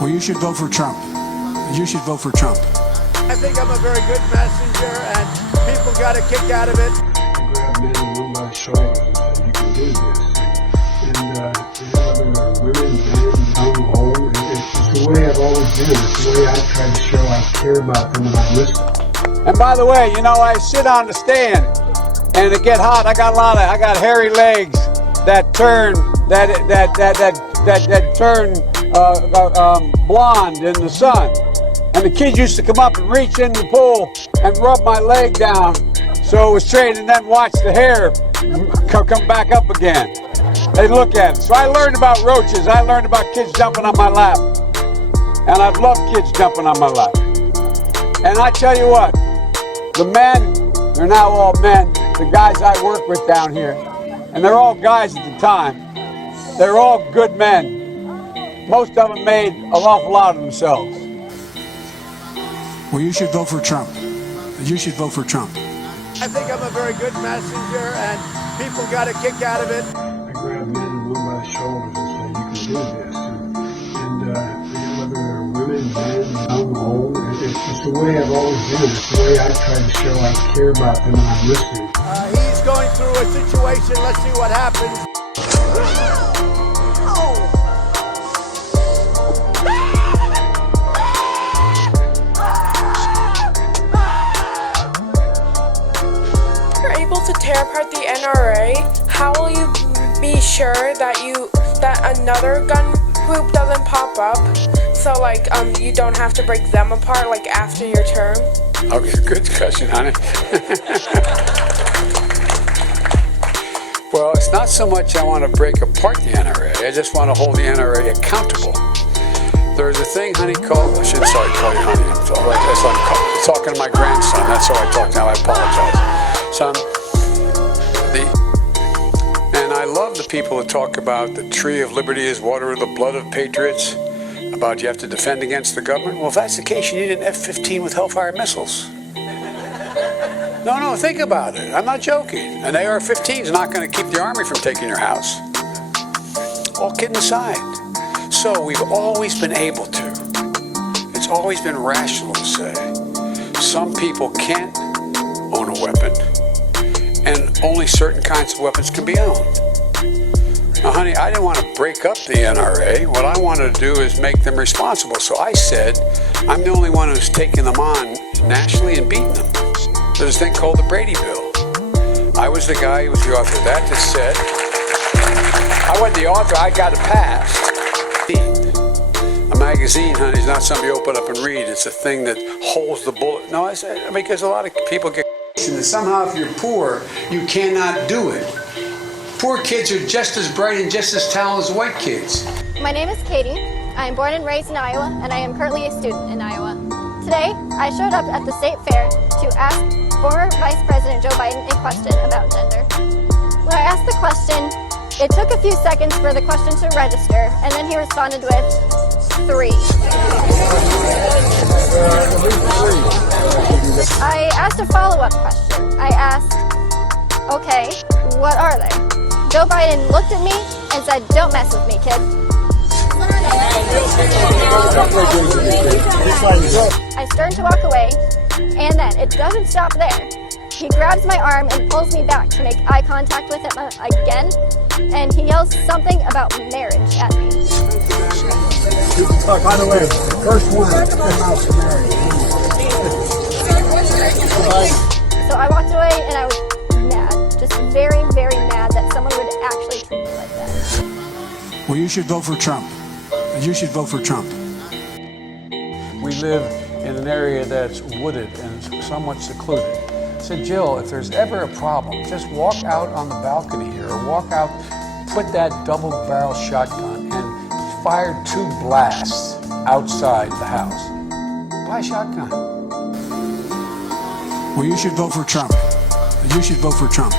Well, you should vote for Trump. You should vote for Trump. I think I'm a very good messenger, and people got a kick out of it. I grab men and move my shoulders and say, you can do this. And whether women, men, young, old, it's the way I've always been. It's the way I try to show I care about them and I listen. And by the way, you know, I sit on the stand and it get hot. I got hairy legs that turn blonde in the sun. And the kids used to come up and reach in the pool and rub my leg down so it was straight, and then watch the hair come back up again. They look at it. So I learned about roaches. I learned about kids jumping on my lap. And I've loved kids jumping on my lap. And I tell you what, the men, they're now all men, the guys I work with down here, and they're all guys at the time. They're all good men. Most of them made an awful lot of themselves. Well, you should vote for Trump. You should vote for Trump. I think I'm a very good messenger, and people got a kick out of it. I grab men and move my shoulders and say, you can do this. And whether they're women, men, young, old, it's the way I've always been. It's the way I try to show I care about them and I'm listening. He's going through a situation. Let's see what happens. To tear apart the NRA, how will you be sure that another gun group doesn't pop up? So you don't have to break them apart after your term? Okay, good question, honey. Well, it's not so much I want to break apart the NRA. I just want to hold the NRA accountable. There's a thing, honey, called, I shouldn't call you honey. I'm talking to my grandson. That's how I talk now. I apologize. Son, and I love the people that talk about the tree of liberty is water of the blood of patriots, about you have to defend against the government. Well, if that's the case, you need an F-15 with Hellfire missiles. No, think about it. I'm not joking. An AR-15 is not going to keep the Army from taking your house. All kidding aside. So we've always been able to. It's always been rational to say some people can't own a weapon, and only certain kinds of weapons can be owned. Now, honey, I didn't want to break up the NRA. What I wanted to do is make them responsible. So I said, I'm the only one who's taken them on nationally and beaten them. There's a thing called the Brady Bill. I was the guy who was the author of that said, I wasn't the author, I got it passed. A magazine, honey, is not something you open up and read. It's a thing that holds the bullet. No, because a lot of people get and somehow if you're poor, you cannot do it. Poor kids are just as bright and just as talented as white kids. My name is Katie. I am born and raised in Iowa, and I am currently a student in Iowa. Today, I showed up at the state fair to ask former Vice President Joe Biden a question about gender. When I asked the question, it took a few seconds for the question to register, and then he responded with 3. I asked a follow-up question. I asked, okay, what are they? Joe Biden looked at me and said, don't mess with me, kid. I start to walk away, and then it doesn't stop there. He grabs my arm and pulls me back to make eye contact with him again, and he yells something about marriage at me. By the way, the first one came out to marry. So I walked away and I was mad, just very, very mad that someone would actually treat me like that. Well, you should vote for Trump. You should vote for Trump. We live in an area that's wooded and somewhat secluded. I said, Jill, if there's ever a problem, just walk out on the balcony here or walk out, put that double-barrel shotgun and fire 2 blasts outside the house. Buy a shotgun. Well, you should vote for Trump. You should vote for Trump.